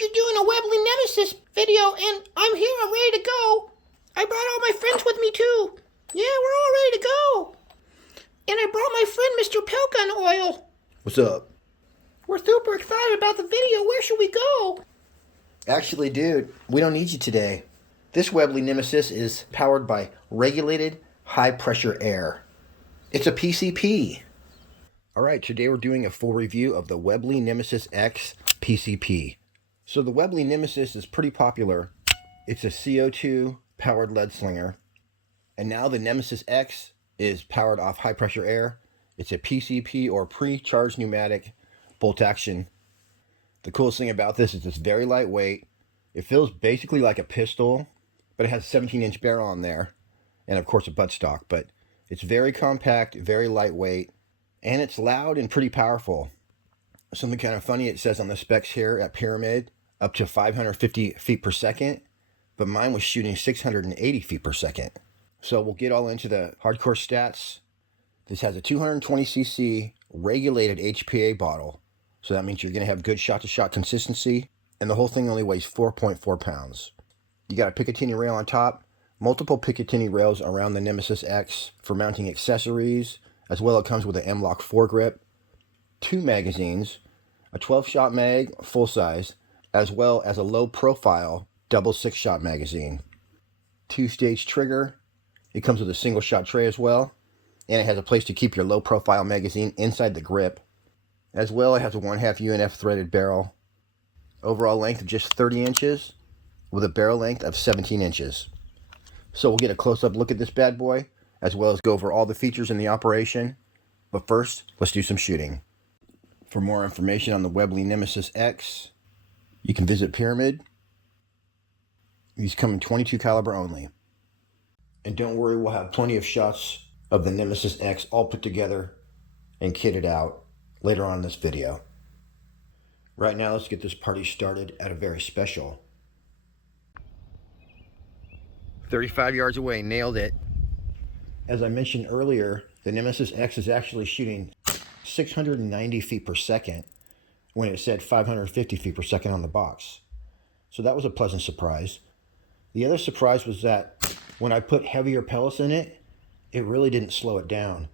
you're doing a Webley Nemesis video, and I'm here, I'm ready to go. I brought all my friends with me, too. Yeah, we're all ready to go. And I brought my friend, Mr. Pelgun Oil. What's up? We're super excited about the video. Where should we go? Actually, dude, we don't need you today. This Webley Nemesis is powered by regulated high-pressure air. It's a PCP. All right, today we're doing a full review of the Webley Nemesis-X PCP. So the Webley Nemesis is pretty popular. It's a CO2 powered lead slinger. And now the Nemesis-X is powered off high-pressure air. It's a PCP, or pre-charged pneumatic bolt action. The coolest thing about this is it's very lightweight. It feels basically like a pistol, but it has a 17-inch barrel on there, and of course a buttstock. But it's very compact, very lightweight, and it's loud and pretty powerful. Something kind of funny, it says on the specs here at Pyramid, up to 550 feet per second, but mine was shooting 680 feet per second. So we'll get all into the hardcore stats. This has a 220cc regulated HPA bottle, so that means you're going to have good shot-to-shot consistency, and the whole thing only weighs 4.4 pounds. You got a Picatinny rail on top, multiple Picatinny rails around the Nemesis-X for mounting accessories, as well. It comes with an M-Lock foregrip, 2 magazines, a 12-shot mag, full size, as well as a low-profile double 6-shot magazine. 2-stage trigger. It comes with a single-shot tray as well, and it has a place to keep your low-profile magazine inside the grip. As well, it has a 1/2 UNF threaded barrel. Overall length of just 30 inches, with a barrel length of 17 inches. So we'll get a close-up look at this bad boy, as well as go over all the features in the operation. But first, let's do some shooting. For more information on the Webley Nemesis-X, you can visit Pyramid. These come in .22 caliber only. And don't worry, we'll have plenty of shots of the Nemesis-X all put together and kitted out later on in this video. Right now, let's get this party started at a very special 35 yards away, nailed it. As I mentioned earlier, the Nemesis-X is actually shooting 690 feet per second when it said 550 feet per second on the box. So that was a pleasant surprise. The other surprise was that when I put heavier pellets in it, it really didn't slow it down.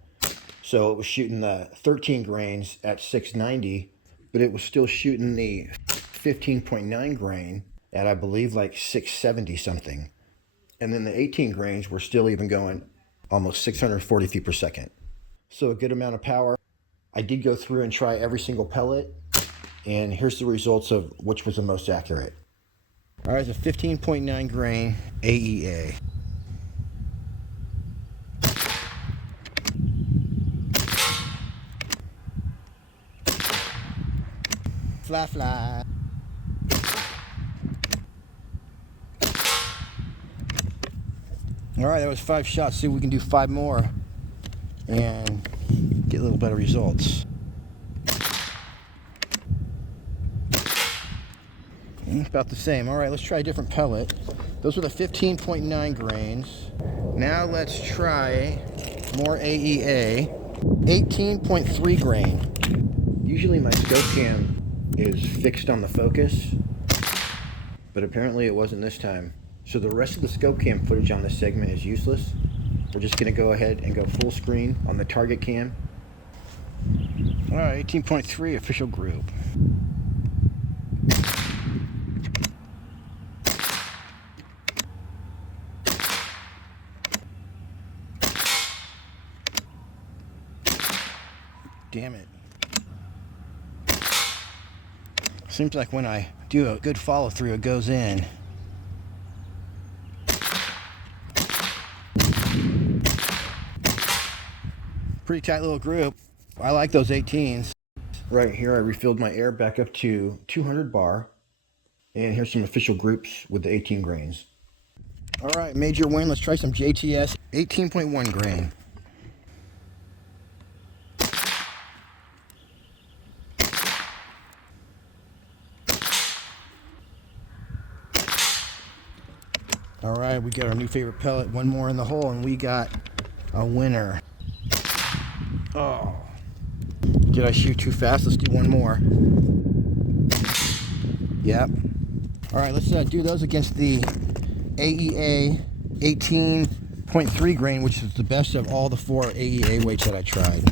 So it was shooting the 13 grains at 690, but it was still shooting the 15.9 grain at, I believe, like 670 something. And then the 18 grains were still even going almost 640 feet per second. So a good amount of power. I did go through and try every single pellet, and here's the results of which was the most accurate. All right, it's a 15.9 grain AEA. Fly, fly. All right, that was 5 shots. See if we can do 5 more and get a little better results. About the same. All right, let's try a different pellet. Those were the 15.9 grains. Now let's try more AEA. 18.3 grain. Usually my scope cam is fixed on the focus, but apparently it wasn't this time. So the rest of the scope cam footage on this segment is useless. We're just going to go ahead and go full screen on the target cam. All right, 18.3 official group. Damn it. Seems like when I do a good follow through, it goes in. Pretty tight little group. I like those 18s. Right here, I refilled my air back up to 200 bar. And here's some official groups with the 18 grains. All right, major win. Let's try some JTS 18.1 grain. All right, we got our new favorite pellet. One more in the hole, and we got a winner. Oh, did I shoot too fast? Let's do one more. Yep, All right, let's do those against the AEA 18.3 grain, which is the best of all the 4 AEA weights that I tried.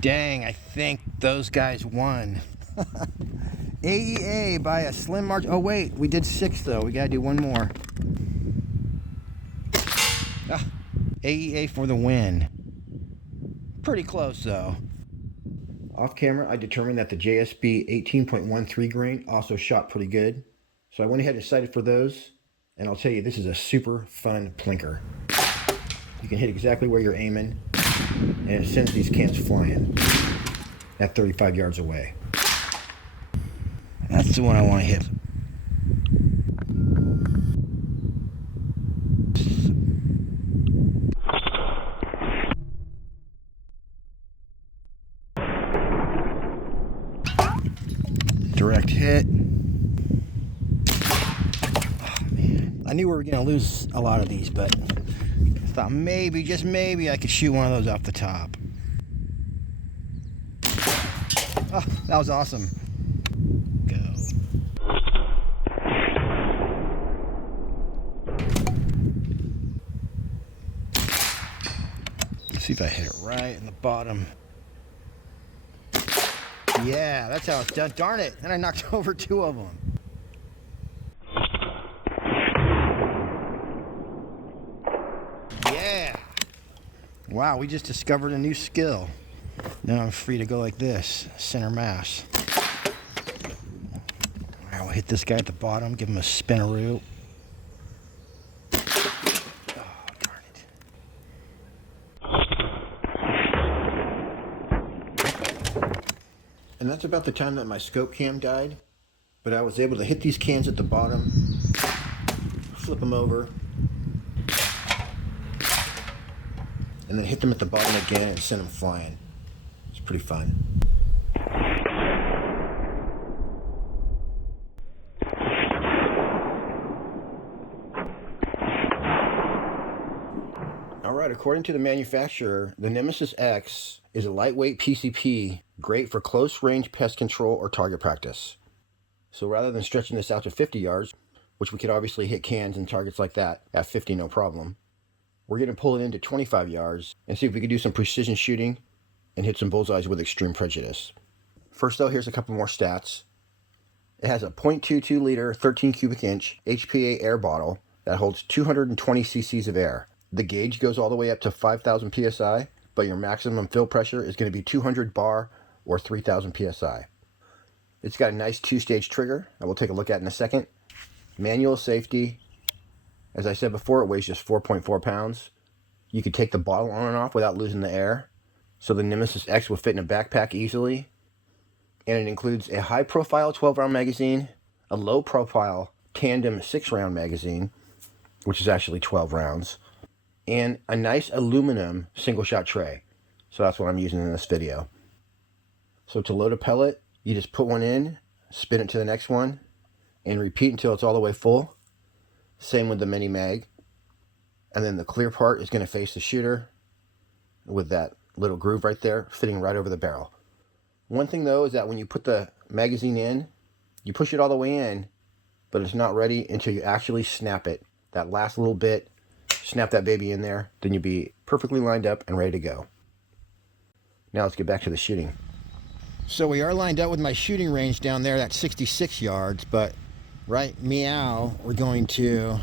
Dang, I think those guys won. AEA by a slim margin. Oh wait, we did 6 though. We gotta do one more. AEA for the win. Pretty close though. Off camera, I determined that the JSB 18.13 grain also shot pretty good. So I went ahead and sighted for those. And I'll tell you, this is a super fun plinker. You can hit exactly where you're aiming. And it sends these cans flying at 35 yards away. That's the one I want to hit. Direct hit. Oh, man. I knew we were going to lose a lot of these, but I thought maybe, just maybe, I could shoot one of those off the top. Oh, that was awesome. Go. Let's see if I hit it right in the bottom. Yeah, that's how it's done. Darn it. And I knocked over 2 of them. Yeah. Wow, we just discovered a new skill. Now I'm free to go like this. Center mass. All right, we'll hit this guy at the bottom. Give him a spinaroo. And that's about the time that my scope cam died, but I was able to hit these cans at the bottom, flip them over, and then hit them at the bottom again and send them flying. It's pretty fun. Alright, according to the manufacturer, the Nemesis-X is a lightweight PCP, great for close range pest control or target practice. So rather than stretching this out to 50 yards, which we could obviously hit cans and targets like that at 50 no problem, we're going to pull it into 25 yards and see if we can do some precision shooting and hit some bullseyes with extreme prejudice. First though, here's a couple more stats. It has a 0.22 liter 13 cubic inch HPA air bottle that holds 220 cc's of air. The gauge goes all the way up to 5,000 psi, but your maximum fill pressure is going to be 200 bar or 3,000 psi. It's got a nice 2-stage trigger that we'll take a look at in a second. Manual safety. As I said before, it weighs just 4.4 pounds. You could take the bottle on and off without losing the air. So the Nemesis-X will fit in a backpack easily. And it includes a high-profile 12-round magazine, a low-profile tandem 6-round magazine, which is actually 12 rounds, and a nice aluminum single-shot tray. So that's what I'm using in this video. So to load a pellet, you just put one in, spin it to the next one, and repeat until it's all the way full. Same with the mini mag. And then the clear part is going to face the shooter with that little groove right there, fitting right over the barrel. One thing though is that when you put the magazine in, you push it all the way in, but it's not ready until you actually snap it. That last little bit, snap that baby in there, then you'll be perfectly lined up and ready to go. Now let's get back to the shooting. So we are lined up with my shooting range down there at 66 yards, but right meow, we're going to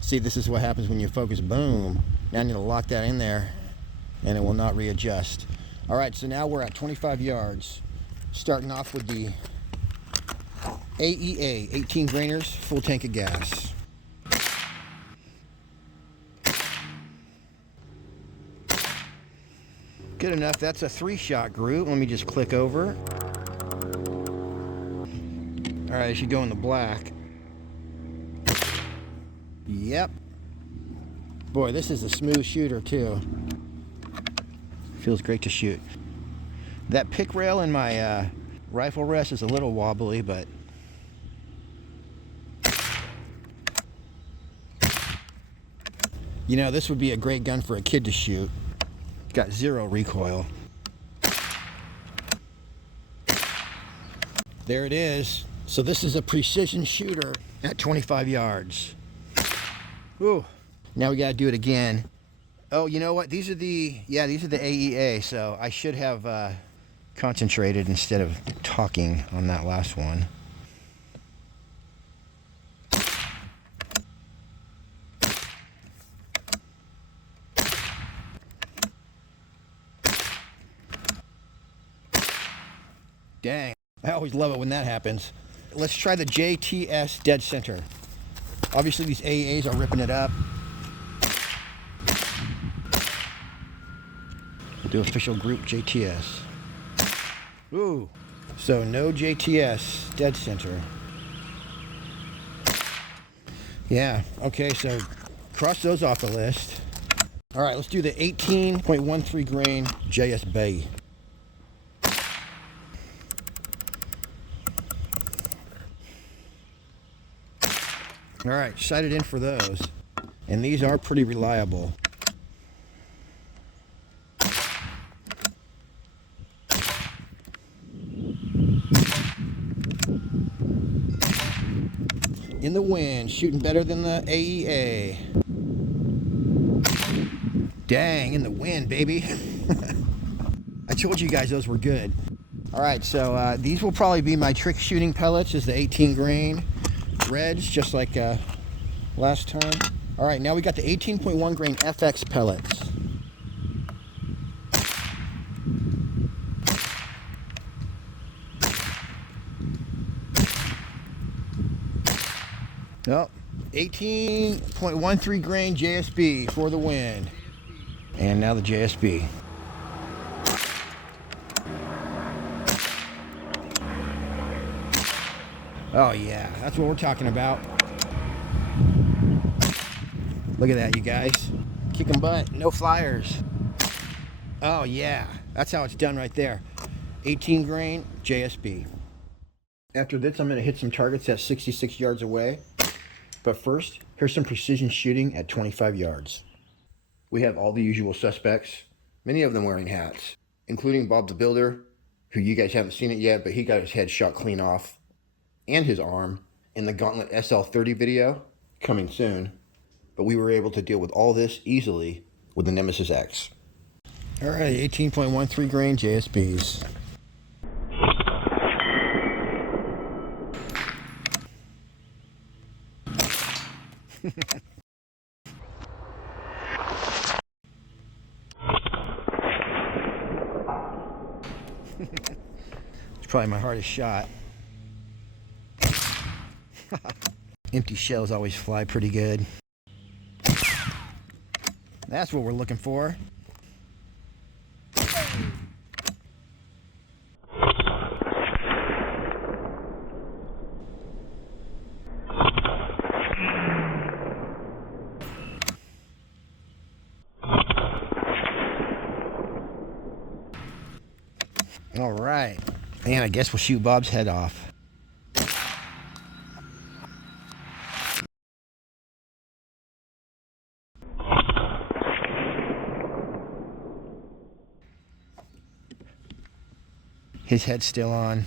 see, this is what happens when you focus. Boom. Now I'm going to lock that in there and it will not readjust. All right, so now we're at 25 yards, starting off with the AEA 18 grainers, full tank of gas. Good enough. That's a 3-shot group. Let me just click over. All right, I should go in the black. Yep. Boy, this is a smooth shooter too. Feels great to shoot. That pick rail in my rifle rest is a little wobbly, but You know, this would be a great gun for a kid to shoot. It's got 0 recoil. There it is. So this is a precision shooter at 25 yards. Ooh. Now we gotta do it again. Oh, you know what? These are the AEA, so I should have concentrated instead of talking on that last one. Dang, I always love it when that happens. Let's try the JTS dead center. Obviously these AEAs are ripping it up. We'll do official group JTS. Ooh, so no JTS dead center. Yeah, okay, so cross those off the list. All right, let's do the 18.13 grain JSB. All right, sighted in for those. And these are pretty reliable. In the wind, shooting better than the AEA. Dang, in the wind, baby. I told you guys those were good. All right, so these will probably be my trick shooting pellets, is the 18 grain reds, just like last time. All right, now we got the 18.1 grain FX pellets. Oh, 18.13 grain JSB for the win. And now the JSB. Oh yeah, that's what we're talking about. Look at that, you guys. Kicking butt, no flyers. Oh yeah, that's how it's done right there. 18 grain JSB. After this, I'm gonna hit some targets at 66 yards away. But first, here's some precision shooting at 25 yards. We have all the usual suspects, many of them wearing hats, including Bob the Builder, who you guys haven't seen it yet, but he got his head shot clean off, and his arm in the Gauntlet SL30 video, coming soon. But we were able to deal with all this easily with the Nemesis-X. All right, 18.13 grain JSBs. It's probably my hardest shot. Empty shells always fly pretty good. That's what we're looking for. All right, and I guess we'll shoot Bob's head off. His head's still on.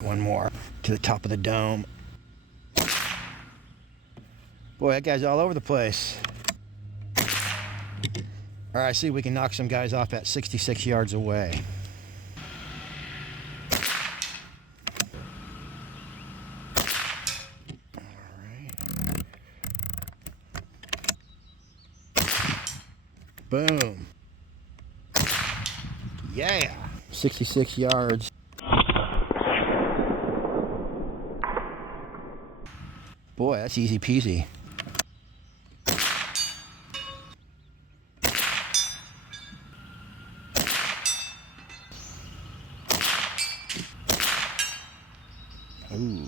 One more to the top of the dome. Boy, that guy's all over the place. All right, see if we can knock some guys off at 66 yards away. All right. Boom. Yeah. 66 yards. Boy, that's easy peasy. Ooh.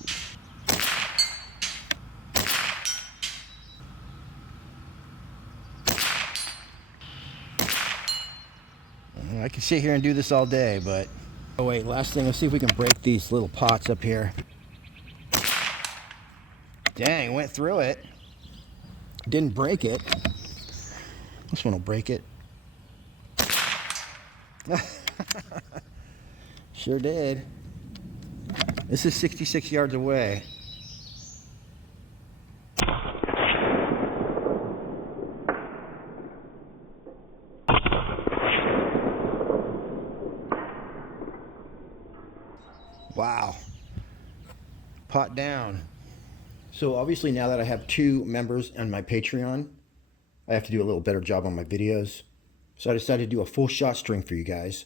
I could sit here and do this all day, but... Oh wait, last thing, let's see if we can break these little pots up here. Dang, went through it. Didn't break it. This one will break it. Sure did. This is 66 yards away. Wow. Pot down. So obviously now that I have 2 members on my Patreon, I have to do a little better job on my videos. So I decided to do a full shot string for you guys.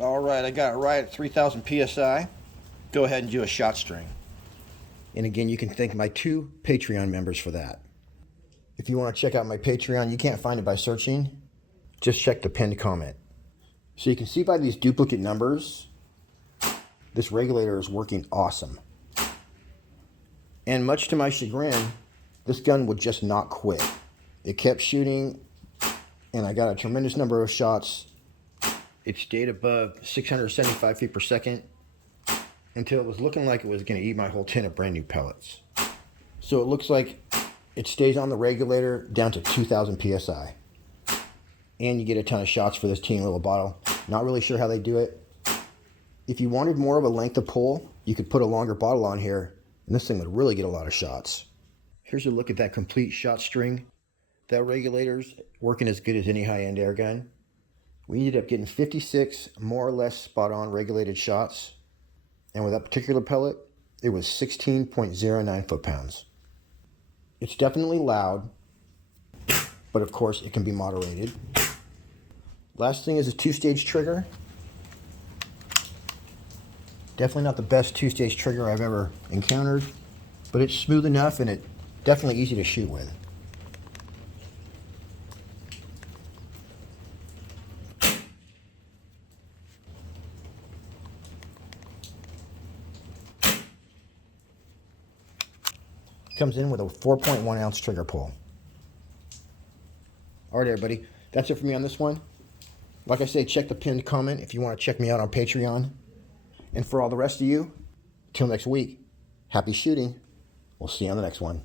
All right, I got it right at 3,000 PSI. Go ahead and do a shot string. And again, you can thank my 2 Patreon members for that. If you want to check out my Patreon, you can't find it by searching. Just check the pinned comment. So you can see by these duplicate numbers, this regulator is working awesome. And much to my chagrin, this gun would just not quit. It kept shooting, and I got a tremendous number of shots. It stayed above 675 feet per second until it was looking like it was going to eat my whole tin of brand new pellets. So it looks like it stays on the regulator down to 2,000 PSI. And you get a ton of shots for this teeny little bottle. Not really sure how they do it. If you wanted more of a length of pull, you could put a longer bottle on here, and this thing would really get a lot of shots. Here's a look at that complete shot string. That regulator's working as good as any high-end air gun. We ended up getting 56 more or less spot-on regulated shots. And with that particular pellet, it was 16.09 foot-pounds. It's definitely loud, but of course it can be moderated. Last thing is a 2-stage trigger. Definitely not the best 2-stage trigger I've ever encountered, but it's smooth enough and it's definitely easy to shoot with. Comes in with a 4.1 ounce trigger pull. All right, everybody, that's it for me on this one. Like I say, check the pinned comment if you want to check me out on Patreon. And for all the rest of you, till next week, happy shooting. We'll see you on the next one.